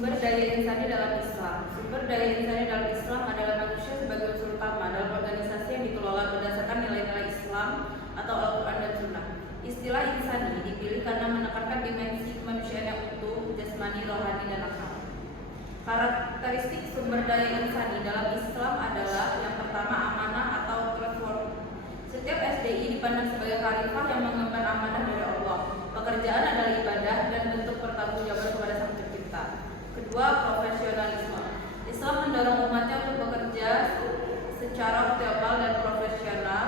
Sumber daya insani dalam Islam. Sumber daya insani dalam Islam adalah manusia sebagai unsur utama dalam organisasi yang dikelola berdasarkan nilai-nilai Islam atau Al-Quran dan Sunnah. Istilah insani dipilih karena menekankan dimensi kemanusiaan yang utuh, jasmani, rohani, dan akal. Karakteristik sumber daya insani dalam Islam adalah yang pertama amanah atau trustworthy. Setiap SDI dipandang sebagai khalifah yang mengemban amanah dari Allah. Pekerjaan adalah ibadah dan bentuk pertanggungjawaban kepada Sang Pencipta. Kedua, profesionalisme. Islam mendorong umatnya untuk bekerja secara optimal dan profesional.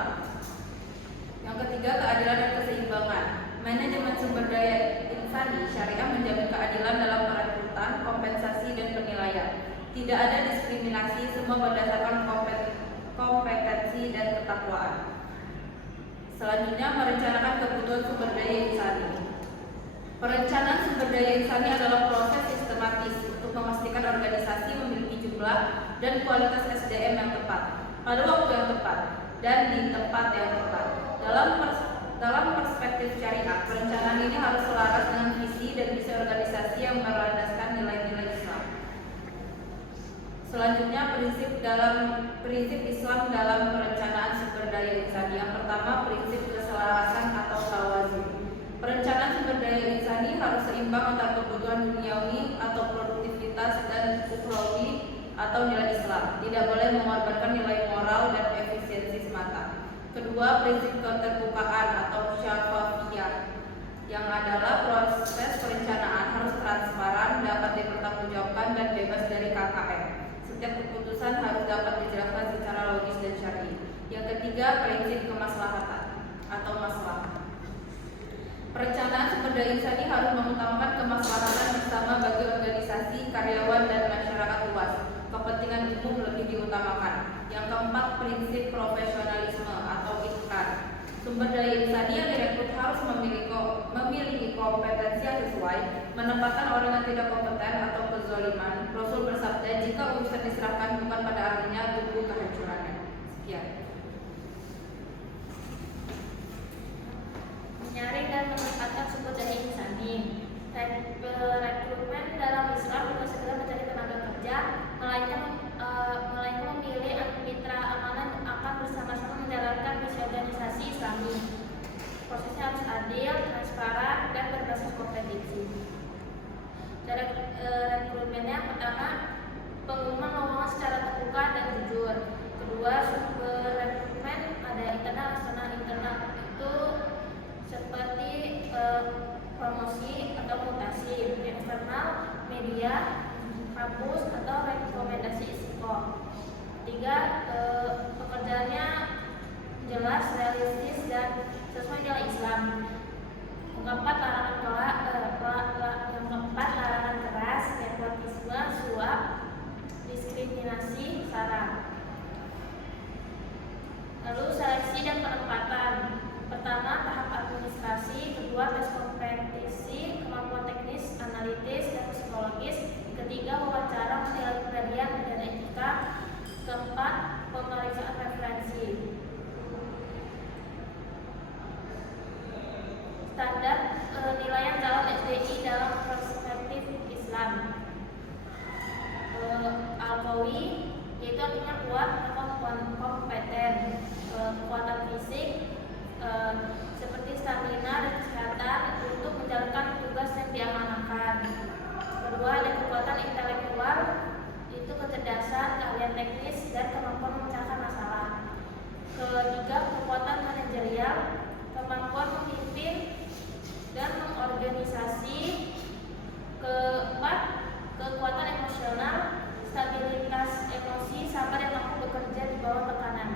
Yang ketiga, keadilan dan keseimbangan. Manajemen sumber daya insani syariah menjamin keadilan dalam perekrutan, kompensasi, dan penilaian. Tidak ada diskriminasi, semua berdasarkan kompetensi dan ketakwaan. Selanjutnya, merencanakan kebutuhan sumber daya insani. Perencanaan sumber daya insani adalah proses sistematis untuk memastikan organisasi memiliki jumlah dan kualitas SDM yang tepat, pada waktu yang tepat, dan di tempat yang tepat. Dalam perspektif syariah, perencanaan ini harus selaras dengan visi dan misi organisasi yang berlandaskan nilai-nilai Islam. Selanjutnya, prinsip Islam dalam perencanaan sumber daya insani. Yang pertama, prinsip keselarasan atau tawazun. Perencanaan sumber daya insani harus seimbang antara kebutuhan duniawi atau produktivitas dan ukhrawi atau nilai Islam. Tidak boleh mengorbankan nilai moral dan efisiensi semata. Kedua, prinsip keterbukaan atau syafafiyah, yang adalah proses perencanaan harus transparan, dapat dipertanggungjawabkan, dan bebas dari KKM. Setiap keputusan harus dapat dijelaskan secara logis dan syar'i. Yang ketiga, prinsip kemaslahatan atau maslahah. Perencanaan sumber daya insani harus mengutamakan kemaslahatan bersama bagi organisasi, karyawan, dan masyarakat luas. Kepentingan umum lebih diutamakan. Yang keempat, prinsip profesionalisme atau itqan. Sumber daya insani yang direkrut harus memiliki kompetensi yang sesuai, menempatkan orang yang tidak kompeten atau kezaliman. Rasul bersabda, jika urusan diserahkan bukan pada ahlinya, tunggu kehancurannya. Sekian. Menyaring dan menempatkan sumber daya insani. Rekrutmen dalam Islam bukan sekedar mencari tenaga kerja, melainkan memilih mitra amanah yang akan bersama-sama menjalankan misi organisasi Islami. Prosesnya harus adil, transparan, dan berbasis kompetensi. Cara rekrutmennya, pertama, pengumuman lowongan secara terbuka dan jujur. Kedua, sumber rekrutmen ada internal, eksternal. Internal itu seperti promosi atau mutasi. Eksternal, media, kampus, atau rekomendasi istiqomah. Tiga, pekerjaannya jelas, realistis, dan sesuai nilai Islam. Yang keempat, larangan keras, nepotisme, suap, diskriminasi, sara. Lalu seleksi dan penempatan. Pertama, tahap administrasi. Kedua, tes kompetisi, kemampuan teknis, analitis, dan psikologis. Ketiga, wawancara menilai kepribadian dan etika. Keempat, pemeriksaan referensi. Standar penilaian calon SDI dalam perspektif Islam. Al-Qawi, yaitu artinya kuat atau kompeten. Kekuatan fisik seperti stamina dan kesehatan untuk menjalankan tugas yang diamanahkan. Kedua, ada kekuatan intelektual, itu kecerdasan, keahlian teknis, dan kemampuan memecahkan masalah. Ketiga, kekuatan manajerial, kemampuan memimpin dan mengorganisasi. Keempat, kekuatan emosional, stabilitas emosi, sabar yang mampu bekerja di bawah tekanan.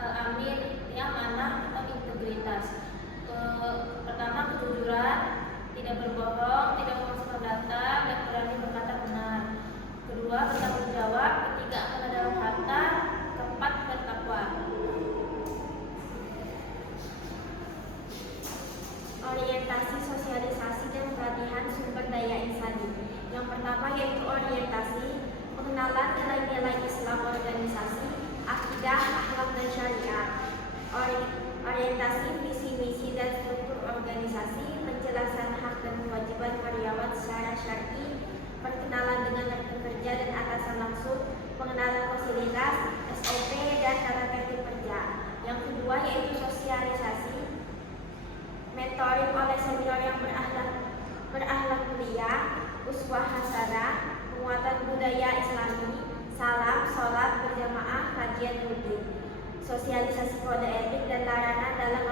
Amin, ya, amanah atau integritas. Pertama, kejujuran, tidak berbohong, tidak memasukkan data, dan berani berkata benar. Kedua, bertanggung jawab. Ketiga, amanah dalam harta. Keempat, bertakwa. Orientasi, sosialisasi, dan pelatihan sumber daya insani. Yang pertama yaitu orientasi, pengenalan nilai-nilai Islam organisasi, akidah, akhlak, dan syariat. Orientasi, visi misi dan struktur organisasi, penjelasan hak dan kewajiban karyawan secara syar'i, perkenalan dengan rekan kerja dan atasan langsung, pengenalan fasilitas, SOP, dan tata tertib kerja. Yang kedua yaitu sosialisasi, mentoring oleh senior yang berakhlak mulia, uswah hasanah, penguatan budaya Islami, salam, sholat berjamaah, kajian rutin, sosialisasi kode etik dan larangan dalam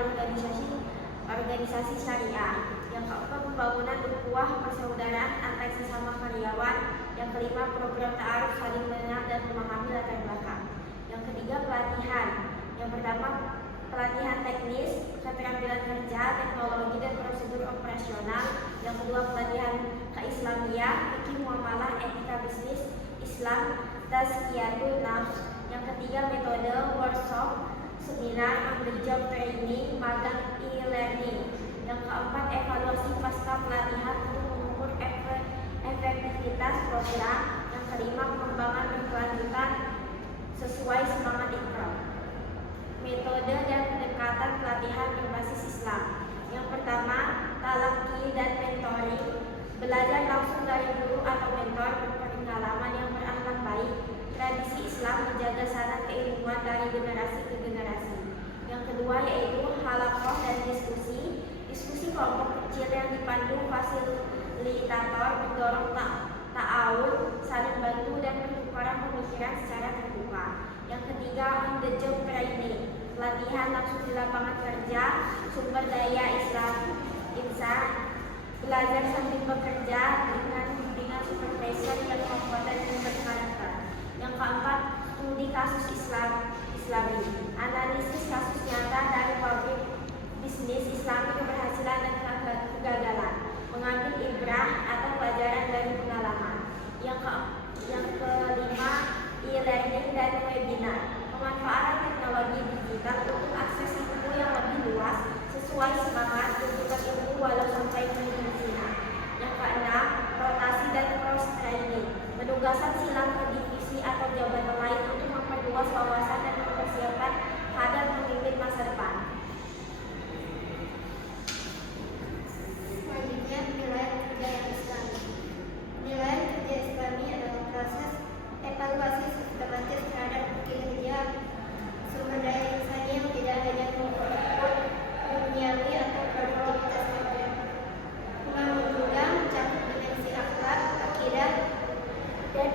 organisasi syariah. Yang keempat, pembangunan ukhuwah persaudaraan antar sesama karyawan. Yang kelima, program ta'aruf saling mengenal dan memahami latar belakang. Yang ketiga, pelatihan. Yang pertama, pelatihan teknis, keterampilan kerja, teknologi dan prosedur operasional. Yang kedua, pelatihan keislamiah, fikih muamalah, etika bisnis, Islam, tazkiyatun nafs. Yang ketiga, metode workshop, seminar, on the job training, magang, e-learning. Yang keempat, evaluasi pasca pelatihan untuk mengukur efektivitas program. Yang kelima, pengembangan berkelanjutan sesuai semangat Iqra. Metode dan pendekatan pelatihan berbasis Islam. Yang pertama, talaqi dan mentoring, belajar langsung dari guru atau mentor berpengalaman yang berakhlak baik. Tradisi Islam menjaga sanad keilmuan dari generasi ke generasi. Yang kedua yaitu halaqah dan diskusi kelompok kecil yang dipandu fasilitator, mendorong ta'awun, saling bantu dan pertukaran pemikiran secara terbuka. Yang ketiga, on the job training, pelatihan langsung di lapangan kerja, sumber daya insan, belajar sambil bekerja dengan supervisor yang kompeten dan berkarakter. Yang keempat, studi kasus Islami, analisis kasus nyata dari pabrik bisnis Islami, keberhasilan dan kegagalan, mengambil ibrah atau pelajaran dari pengalaman. Yang kelima, e-learning dan webinar, pemanfaatan teknologi digital untuk akses ilmu yang lebih luas sesuai semangat tuntutan ilmu walau sampai Filipina. Yang keenam, rotasi dan cross training, penugasan silang ke divisi atau jabatan lain untuk memperluas wawasan dan mempersiapkan kader pemimpin masa depan. Selanjutnya, penilaian kerja yang Islami. Penilaian kerja Islami adalah proses evaluasi sistematis terhadap kinerja sumber daya insani yang tidak hanya mengukur duniawi atau produktivitas kerja, namun juga mencakup dimensi akhlak, akidah, dan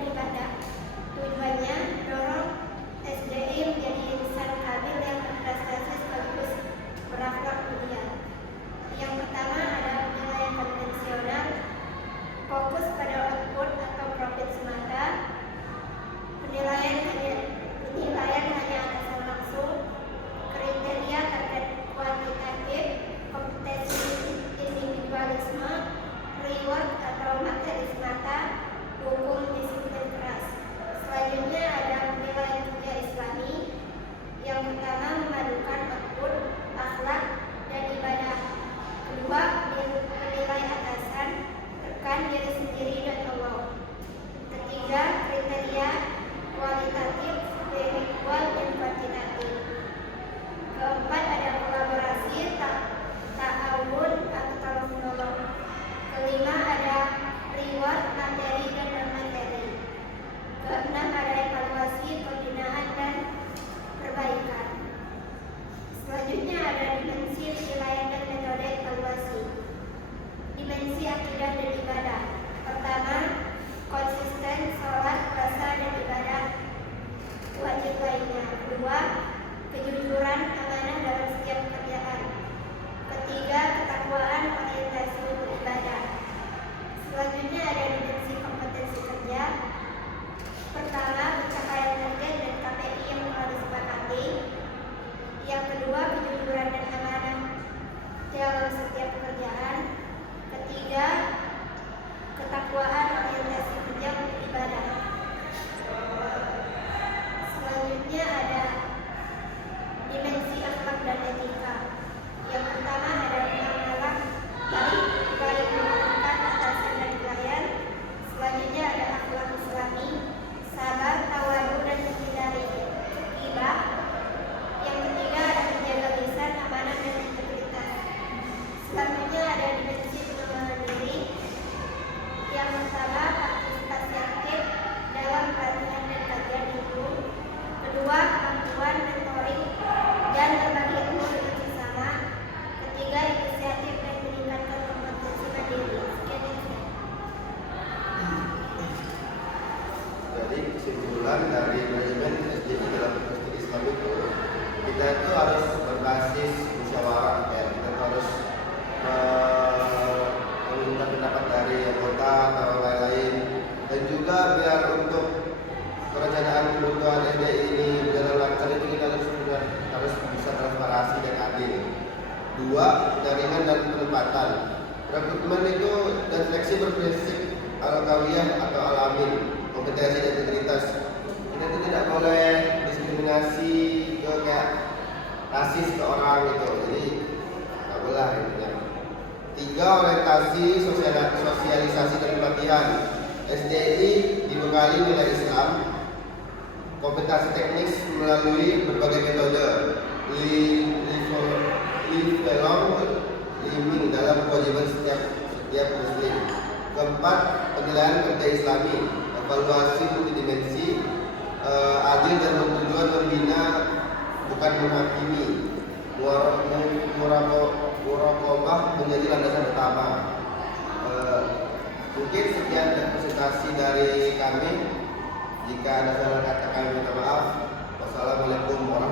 kesimpulan dari manajemen SDI dalam Universitas Islam itu, kita itu harus berbasis musyawarah, ya. Kita harus meminta pendapat dari anggota atau lain-lain, dan juga biar untuk perencanaan kebutuhan SDI ini berjalan lancar itu kita harus bisa transparansi dan adil. 2. Jaringan dan penempatan. Rekrutmen itu dan seleksi berprinsip al-kawiyah atau al-amin, kompetensi dan integritas. Kita itu tidak boleh diskriminasi ke kayak rasis ke orang gitu, jadi tak boleh intinya. 3. Orientasi sosialisasi dan pelatihan. SDI dibekali nilai Islam, kompetensi teknis melalui berbagai metode, lifelong learning dalam kewajiban setiap muslim. 4. Penilaian kerja Islami, evaluasi multidimensi, adil dan bertujuan membina bukan menghakimi. Muraqabah menjadi landasan utama. Mungkin sekian presentasi dari kami. Jika ada salah kata kami minta maaf. Wassalamualaikum warahmatullahi wabarakatuh.